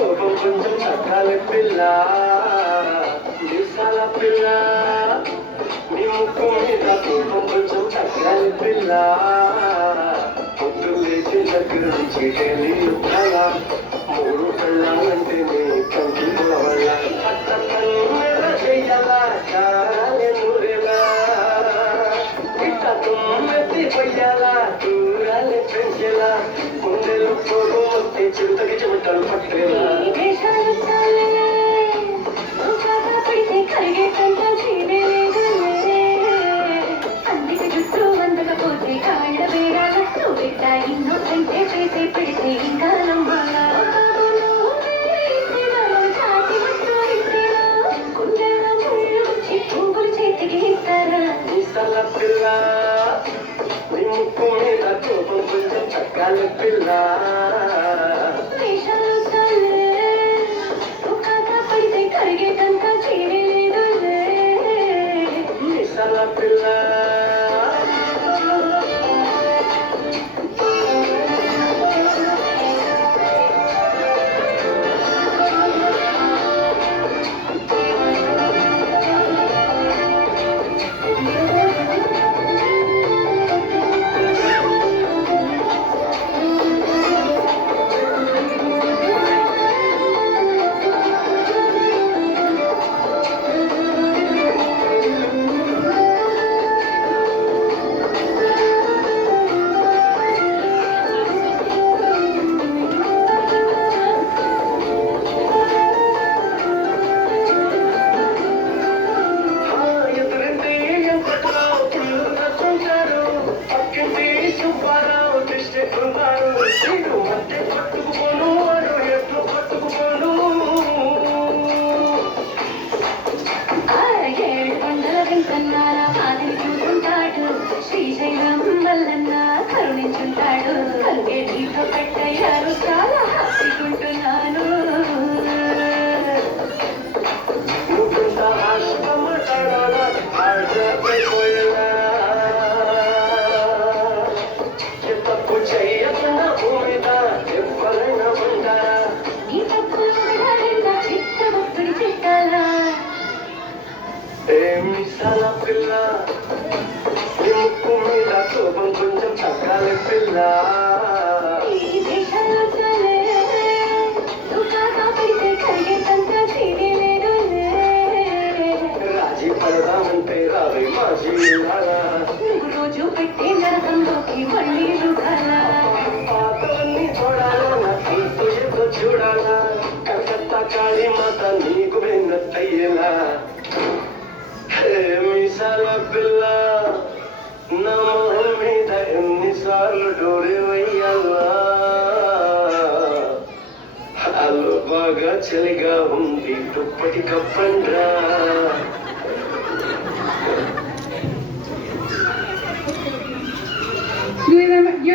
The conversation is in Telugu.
కోపం కొంచెం తగ్గాలి పిల్ల మీసాల పిల్ల నీ ముక్కు మీద కోపం కొంచెం తగ్గాలి పిల్ల పొద్దు లేచి దగ్గర నుంచి నీళ్ళు కల మూడు కళ్ళాలంటే నీ కంటి వల్ల చెయ్యాలా కారాలే నూరేలా ఇట్ట తుమ్మెత్తి పొయ్యాలా దూరాలే పెంచేలా గుండెలు పోగు మొత్తి చింతకి చెమటలు పట్టేలా పిల్ల నీ ముక్కు మీద కోపం కొంచెం తగ్గాలి పిల్ల మీసాల పిల్ల మీసాల పిల్ల నీ ముక్కు మీద కోపం కొంచెం తగ్గాలి పిల్ల రాజీ పడదామంటే రావే మాజీ రోజు పెట్టే నరకంలోకి మళ్ళీ పాతవన్నీ చూడాలా నా తీసు ఏదో చూడాలా కలకత్తా కాళీ మాత నీకు విన్నట్టయ్యేలా మీసాల పిల్ల నా మొహం మీద ఎన్నిసార్లు డోరే వెయ్యాలా అల్లు బాగా చలిగా ఉంది దుప్పటి కప్పండ్రా